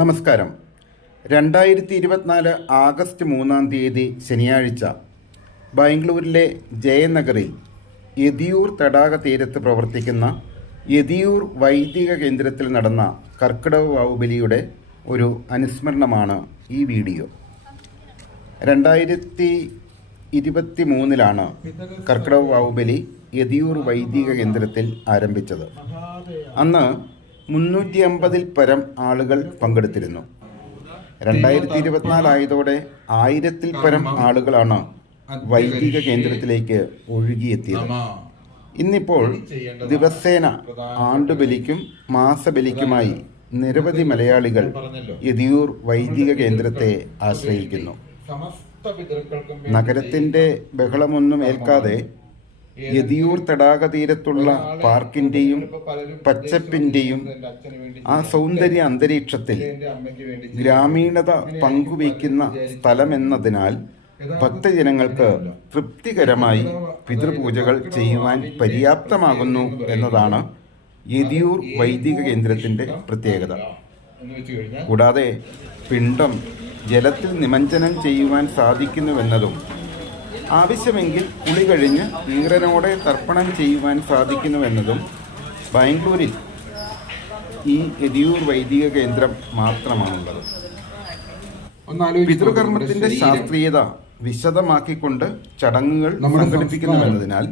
നമസ്കാരം. രണ്ടായിരത്തി ഇരുപത്തിനാല് ആഗസ്റ്റ് മൂന്നാം തീയതി ശനിയാഴ്ച ബാംഗ്ലൂരിലെ ജയനഗറിൽ യതിയൂർ തടാക തീരത്ത് പ്രവർത്തിക്കുന്ന യതിയൂർ വൈദിക കേന്ദ്രത്തിൽ നടന്ന കർക്കിടക ബാഹുബലിയുടെ ഒരു അനുസ്മരണമാണ് ഈ വീഡിയോ. രണ്ടായിരത്തി ഇരുപത്തി മൂന്നിലാണ് കർക്കിടക ബാഹുബലി യതിയൂർ വൈദിക കേന്ദ്രത്തിൽ ആരംഭിച്ചത്. അന്ന് മുന്നൂറ്റി അമ്പതിൽ പരം ആളുകൾ പങ്കെടുത്തിരുന്നു. രണ്ടായിരത്തി ഇരുപത്തിനാലായതോടെ ആയിരത്തിൽ പരം ആളുകളാണ് വൈദിക കേന്ദ്രത്തിലേക്ക് ഒഴുകിയെത്തിയത്. ഇന്നിപ്പോൾ ദിവസേന ആണ്ടുബലിക്കും മാസബലിക്കുമായി നിരവധി മലയാളികൾ യതിയൂർ വൈദിക കേന്ദ്രത്തെ ആശ്രയിക്കുന്നു. നഗരത്തിന്റെ ബഹളമൊന്നും ഏൽക്കാതെ യതിയൂർ തടാക തീരത്തുള്ള പാർക്കിന്റെയും പച്ചപ്പിന്റെയും ആ സൗന്ദര്യ അന്തരീക്ഷത്തിൽ ഗ്രാമീണത പങ്കുവയ്ക്കുന്ന സ്ഥലമെന്നതിനാൽ ഭക്തജനങ്ങൾക്ക് തൃപ്തികരമായി പിതൃപൂജകൾ ചെയ്യുവാൻ പര്യാപ്തമാകുന്നു എന്നതാണ് യതിയൂർ വൈദിക കേന്ദ്രത്തിന്റെ പ്രത്യേകത. കൂടാതെ പിണ്ടം ജലത്തിൽ നിമഞ്ജനം ചെയ്യുവാൻ സാധിക്കുന്നുവെന്നതും ആവശ്യമെങ്കിൽ കുളി കഴിഞ്ഞ് ഇന്ദ്രനോടെ തർപ്പണം ചെയ്യുവാൻ സാധിക്കുന്നുവെന്നതും ബാംഗ്ലൂരിൽ ഈ എതിയൂർ വൈദിക കേന്ദ്രം മാത്രമാണുള്ളത്. പിതൃകർമ്മത്തിന്റെ ശാസ്ത്രീയത വിശദമാക്കിക്കൊണ്ട് ചടങ്ങുകൾ സംഘടിപ്പിക്കുന്നുവെന്നതിനാൽ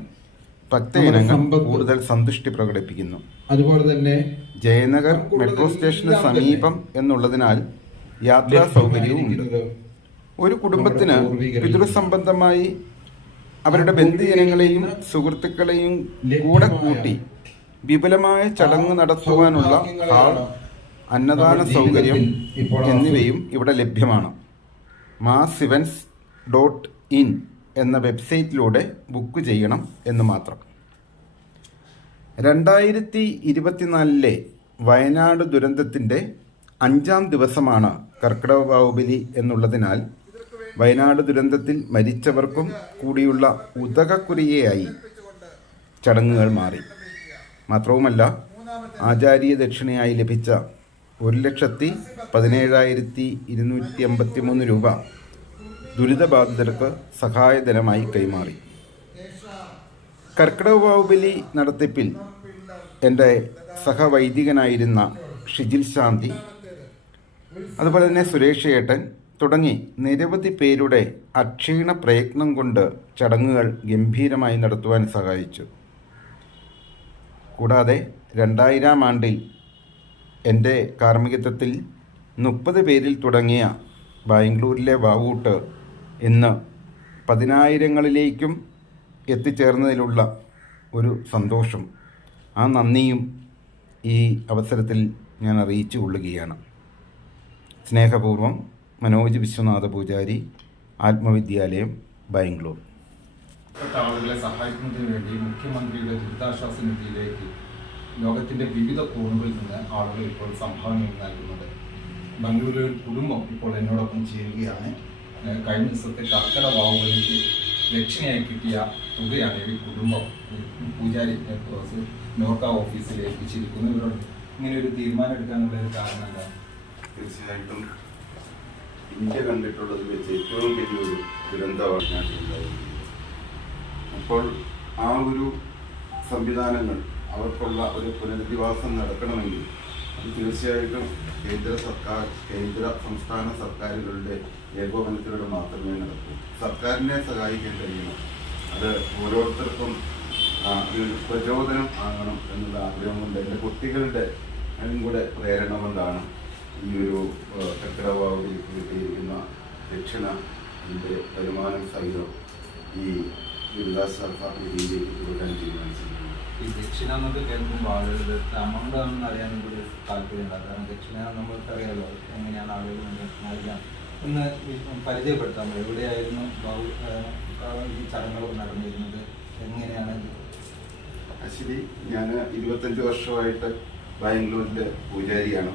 ഭക്തജനങ്ങൾ കൂടുതൽ സന്തുഷ്ടി പ്രകടിപ്പിക്കുന്നു. അതുപോലെ തന്നെ ജയനഗർ മെട്രോ സ്റ്റേഷന് സമീപം എന്നുള്ളതിനാൽ യാത്രാ സൗകര്യവും ഉണ്ട് ഒരു കുടുംബത്തിന് പിതൃസംബന്ധമായി അവരുടെ ബന്ധുജനങ്ങളെയും സുഹൃത്തുക്കളെയും കൂടെ കൂട്ടി വിപുലമായ ചടങ്ങ് നടത്തുവാനുള്ള ഹാൾ അന്നദാന സൗകര്യം എന്നിവയും ഇവിടെ ലഭ്യമാണ്. മാസ് ഇവൻസ് ഡോട്ട് ഇൻ എന്ന വെബ്സൈറ്റിലൂടെ ബുക്ക് ചെയ്യണം എന്ന് മാത്രം. രണ്ടായിരത്തി ഇരുപത്തിനാലിലെ വയനാട് ദുരന്തത്തിന്റെ അഞ്ചാം ദിവസമാണ് കർക്കിടക ബാഹുബലി എന്നുള്ളതിനാൽ വയനാട് ദുരന്തത്തിൽ മരിച്ചവർക്കും കൂടിയുള്ള ഉദകക്കുരിയായി ചടങ്ങുകൾ മാറി. മാത്രവുമല്ല ആചാര്യ ദക്ഷിണയായി ലഭിച്ച ഒരു ലക്ഷത്തി പതിനേഴായിരത്തി ഇരുന്നൂറ്റി അമ്പത്തി മൂന്ന് രൂപ ദുരിതബാധിതർക്ക് സഹായധനമായി കൈമാറി. കർക്കിടക ബാഹുബലി നടത്തിപ്പിൽ എന്റെ സഹവൈദികനായിരുന്ന ഷിജിൽ ശാന്തി അതുപോലെ തന്നെ സുരേഷ് ഏട്ടൻ തുടങ്ങി നിരവധി പേരുടെ അക്ഷീണ പ്രയത്നം കൊണ്ട് ചടങ്ങുകൾ ഗംഭീരമായി നടത്തുവാൻ സഹായിച്ചു. കൂടാതെ രണ്ടായിരം ആണ്ടിൽ എന്റെ കാർമ്മികത്വത്തിൽ മുപ്പത് പേരിൽ തുടങ്ങിയ ബാംഗ്ലൂരിലെ വാവൂട്ട് ഇന്ന് പതിനായിരങ്ങളിലേക്കും എത്തിച്ചേർന്നതിലുള്ള ഒരു സന്തോഷം. ആ നന്ദിയും ഈ അവസരത്തിൽ ഞാൻ അറിയിച്ചു കൊള്ളുകയാണ്. സ്നേഹപൂർവം മനോജ് വിശ്വനാഥ പൂജാരി ആത്മവിദ്യാലയം ബാംഗ്ലൂർ. ആളുകളെ സഹായിക്കുന്നതിന് വേണ്ടി മുഖ്യമന്ത്രിയുടെ ദുരിതാശ്വാസ നിധിയിലേക്ക് ലോകത്തിന്റെ വിവിധ കോണുകളിൽ നിന്ന് ആളുകൾ ഇപ്പോൾ സംഭാവനകൾ നൽകുന്നത് ബംഗളൂരു കുടുംബം ഇപ്പോൾ എന്നോടൊപ്പം ചേരുകയാണ്. കഴിഞ്ഞ ദിവസത്തെ കർക്കട വാവുകളിലേക്ക് ദക്ഷിണയായി കിട്ടിയ തുകയാണ് ഈ കുടുംബം പൂജാരി നോർക്ക ഓഫീസിൽ ഏൽപ്പിച്ചിരിക്കുന്നു ഇവരോട് ഇങ്ങനെ ഒരു തീരുമാനം എടുക്കാനുള്ള ഒരു കാരണം എന്താ തീർച്ചയായിട്ടും. ഇന്ത്യ കണ്ടിട്ടുള്ളതിൽ വെച്ച് ഏറ്റവും വലിയൊരു ദുരന്തമാണ് ഞാൻ അപ്പോൾ ആ ഒരു സംവിധാനങ്ങൾ അവർക്കുള്ള ഒരു പുനരധിവാസം നടക്കണമെങ്കിൽ തീർച്ചയായിട്ടും കേന്ദ്ര സർക്കാർ കേന്ദ്ര സംസ്ഥാന സർക്കാരുകളുടെ ഏകോപനത്തിലൂടെ മാത്രമേ നടക്കൂ. സർക്കാരിനെ സഹായിക്കാൻ കഴിയണം. അത് ഓരോരുത്തർക്കും പ്രചോദനം ആകണം എന്നുള്ള ആഗ്രഹം കൊണ്ട് എന്റെ കുട്ടികളുടെ കൂടെ പ്രേരണ കൊണ്ടാണ് ഈ ഒരു കർക്കിടവാവിൽ കിട്ടിയിരിക്കുന്ന ദക്ഷിണ ഇതിന്റെ വരുമാനം സഹിതം ഈ ദുരിതാശ്വാസ രീതിയിൽ കൊടുക്കാൻ തീരുമാനിച്ചിരിക്കുന്നത് ഈ ദക്ഷിണ എന്നൊക്കെ കേൾക്കുമ്പോൾ ആളുകൾ എമൗണ്ട് ആണെന്ന് അറിയാനും ഒരു താല്പര്യമുണ്ട് കാരണം ദക്ഷിണ നമ്മൾക്കറിയാലോ എങ്ങനെയാണ് ആളുകൾ നൽകാൻ ഒന്ന് പരിചയപ്പെടുത്താമോ എവിടെയായിരുന്നു ഈ ചടങ്ങുകൾ നടന്നിരുന്നത്? എങ്ങനെയാണ്? ആക്ച്വലി ഞാൻ ഇരുപത്തഞ്ച് വർഷമായിട്ട് ബാംഗ്ലൂരിലെ പൂജാരിയാണ്.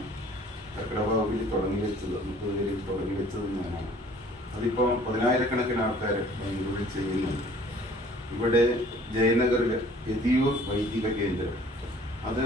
ചക്രബാബുവിൽ തുടങ്ങി വെച്ചത് മുപ്പത് പേരിൽ തുടങ്ങി വെച്ചത് ഞാനാണ്. അതിപ്പോൾ പതിനായിരക്കണക്കിന് ആൾക്കാർ ബാംഗ്ലൂരിൽ ചെയ്യുന്നുണ്ട്. ഇവിടെ ജയനഗറിൽ യതിയൂർ വൈദിക കേന്ദ്രം. അത്